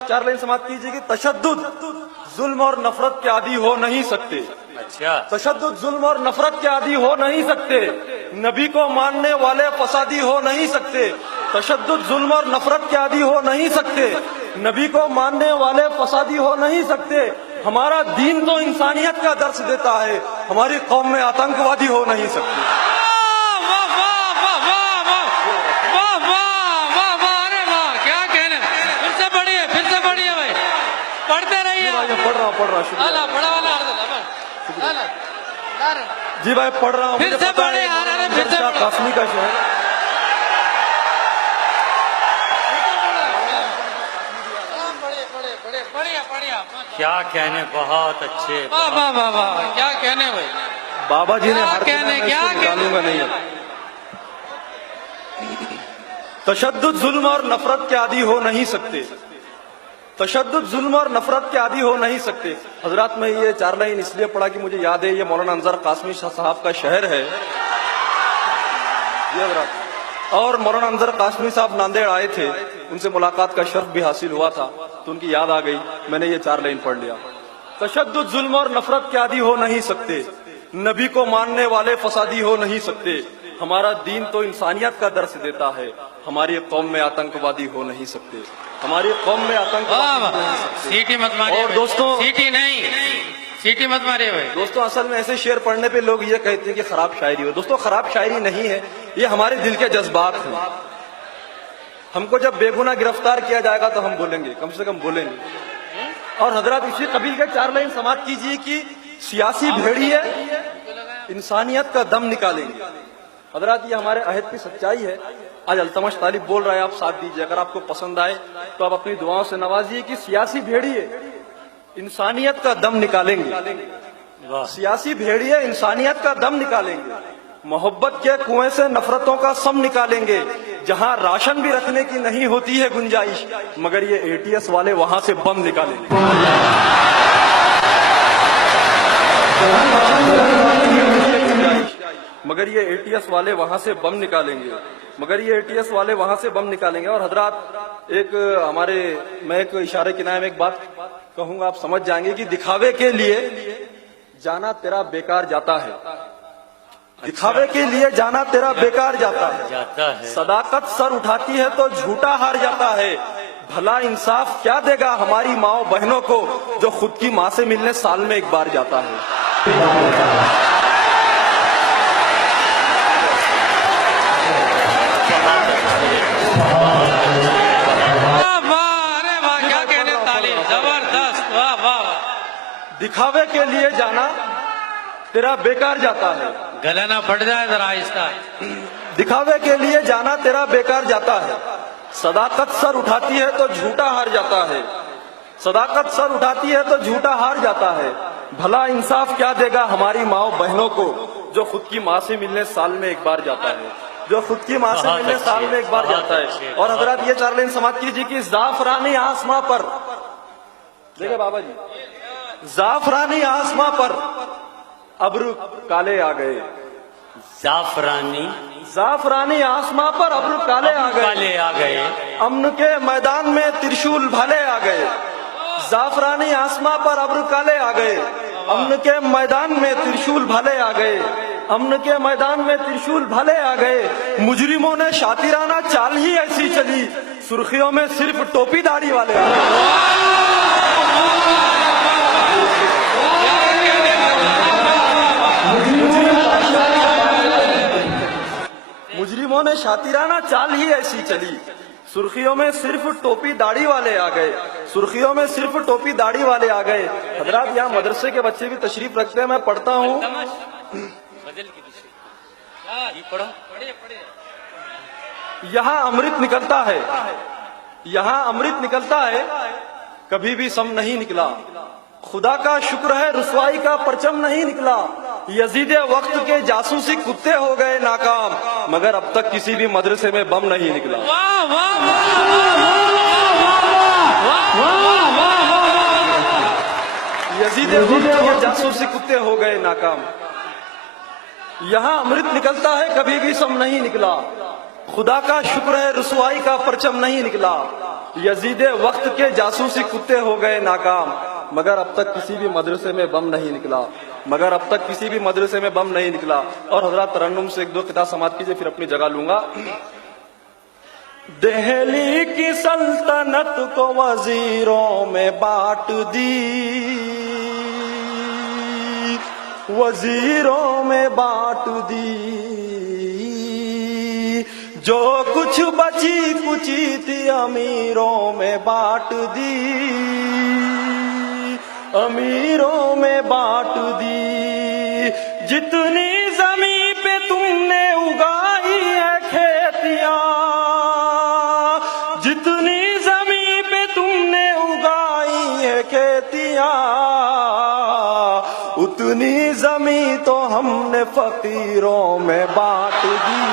चार लाइन समाप्त कीजिए कि तशद्दुद जुल्म और नफरत के आदी हो नहीं सकते। अच्छा, तशद्दुद जुल्म और नफरत के आदी हो नहीं सकते। नबी को मानने वाले फसादी हो नहीं सकते। तशद्दुद जुल्म और नफरत के आदी हो नहीं सकते। नबी को मानने वाले फसादी हो नहीं सकते। हमारा दीन तो इंसानियत का दर्श देता है, हमारी कौम में आतंकवादी हो नहीं सकती। पढ़ रहा जी भाई, पढ़ रहा हूँ। फिर से पढ़े यार, अरे फिर से काश्मी का शहर। क्या कहने, बहुत अच्छे, वाह वाह वाह वाह, क्या कहने भाई, बाबा जी ने क्या हर कहने, क्या निकालूंगा नहीं है। तशद्दुद जुल्म और नफरत के आदी हो नहीं सकते। तशद्दुद जुल्म और नफरत के आदी हो नहीं सकते। हजरात, में ये चार लाइन इसलिए पढ़ा कि मुझे याद है ये मौलाना अंजार कासमी साहब का शहर है ये हजरात। और मौलाना अंजार कासमी साहब नांदेड़ आए थे, उनसे मुलाकात का शर्फ भी हासिल हुआ था, तो उनकी याद आ गई, मैंने ये चार लाइन पढ़ लिया। तशद्दुद जुल्म और नफरत के आदी हो नहीं सकते। नबी को मानने वाले फसादी हो नहीं सकते। हमारा दीन तो इंसानियत का दर्श देता है, हमारी कौम में आतंकवादी हो नहीं सकते। हमारी कौम में आतंकवादी हो नहीं सकते। सीटी मत मारिए और दोस्तों, सीटी नहीं, सीटी मत मारिए भाई। दोस्तों, असल में ऐसे शेर पढ़ने पे लोग ये कहते हैं कि खराब शायरी हो। दोस्तों, खराब शायरी नहीं है, ये हमारे दिल के जज्बात हैं। हमको जब बेगुनाह गिरफ्तार किया जाएगा तो हम बोलेंगे, कम से कम बोलेंगे। और हजरत, इसी कबील के चार लाइन समाप्त कीजिए कि सियासी भेड़िए इंसानियत का दम निकालेंगे। हजरत, ये हमारे अहद की सच्चाई है। आज अल्तमश तालिब बोल रहा है, आप साथ दीजिए। अगर आपको पसंद आए तो आप अपनी दुआओं से नवाजिए कि सियासी भेड़िए इंसानियत का दम निकालेंगे। सियासी भेड़िए इंसानियत का दम निकालेंगे। मोहब्बत के कुएं से नफरतों का सम निकालेंगे। जहां राशन भी रखने की नहीं होती है गुंजाइश, मगर ये एटीएस वाले वहां से बम निकालेंगे। मगर ये एटीएस वाले वहां से बम निकालेंगे। मगर ये एटीएस वाले वहां से बम निकालेंगे। और हजरात, एक हमारे, मैं एक इशारे किनारे में एक बात कहूंगा, आप समझ जाएंगे कि दिखावे के लिए जाना तेरा बेकार जाता है। दिखावे के लिए जाना तेरा बेकार जाता है। सदाकत सर उठाती है तो झूठा हार जाता है। भला इंसाफ क्या देगा हमारी माओ बहनों को, जो खुद की माँ से मिलने साल में एक बार जाता है। दिखावे के लिए जाना तेरा बेकार जाता है। गला ना फट जाए जरा आहिस्ता। दिखावे के लिए जाना तेरा बेकार जाता है। सदाकत सर उठाती है तो झूठा हार जाता है। सदाकत सर उठाती है तो झूठा हार जाता है। भला इंसाफ क्या देगा हमारी माओ बहनों को, जो खुद की माँ से मिलने साल में एक बार जाता है। जो खुद की माँ से मिलने साल में एक बार जाता है। और हजरत, ये चार लाइन समाप्त कीजिए कि जाफरानी आसमां पर, देखिए बाबा जी, जाफरानी आसमां पर अब्रू काले आ गए। जाफरानी आसमां पर अब्रू काले आ गए। अमन के मैदान में त्रिशूल भाले आ गए। जाफरानी आसमां पर अब्रू काले आ गए। अमन के मैदान में त्रिशूल भाले आ गए। अमन के मैदान में त्रिशूल भाले आ गए। मुजरिमों ने शातिराना चाल ही ऐसी चली, सुर्खियों में सिर्फ टोपी दाढ़ी वाले आ गए। मुजरिमों ने शातिराना चाल ही ऐसी चली, सुर्खियों में सिर्फ टोपी दाढ़ी वाले आ गए। सुर्खियों में सिर्फ टोपी दाढ़ी वाले आ गए। हजरात, यहाँ मदरसे के बच्चे भी तशरीफ रखते हैं, मैं पढ़ता हूँ। यहाँ अमृत निकलता है, यहाँ अमृत निकलता है, कभी भी सम नहीं निकला। खुदा का शुक्र है रुसवाई का परचम नहीं निकला। यजीदे वक्त के जासूसी कुत्ते हो गए नाकाम, मगर अब तक किसी भी मदरसे में बम नहीं निकला। यजीदे वक्त के जासूसी कुत्ते हो गए नाकाम। यहाँ अमृत निकलता है, कभी भी सम नहीं निकला। खुदा का शुक्र है रुसवाई का परचम नहीं निकला। यजीद वक्त के जासूसी कुत्ते हो गए नाकाम, मगर अब तक किसी भी मदरसे में बम नहीं निकला, मगर अब तक किसी भी मदरसे में बम नहीं निकला। और हजरत तरन्नुम से एक दो किताब समाप्त कीजिए, फिर अपनी जगह लूंगा। दिल्ली की सल्तनत को वजीरों में बांट दी, वजीरों में बांट दी, जो कुछ बची कुची थी अमीरों में बांट दी, अमीरों में बांट दी। जितनी जमीन पे तुमने उगाई है खेतियां, जितनी जमीन पे तुमने उगाई है खेतियां, उतनी जमीन तो हमने फकीरों में बांट दी।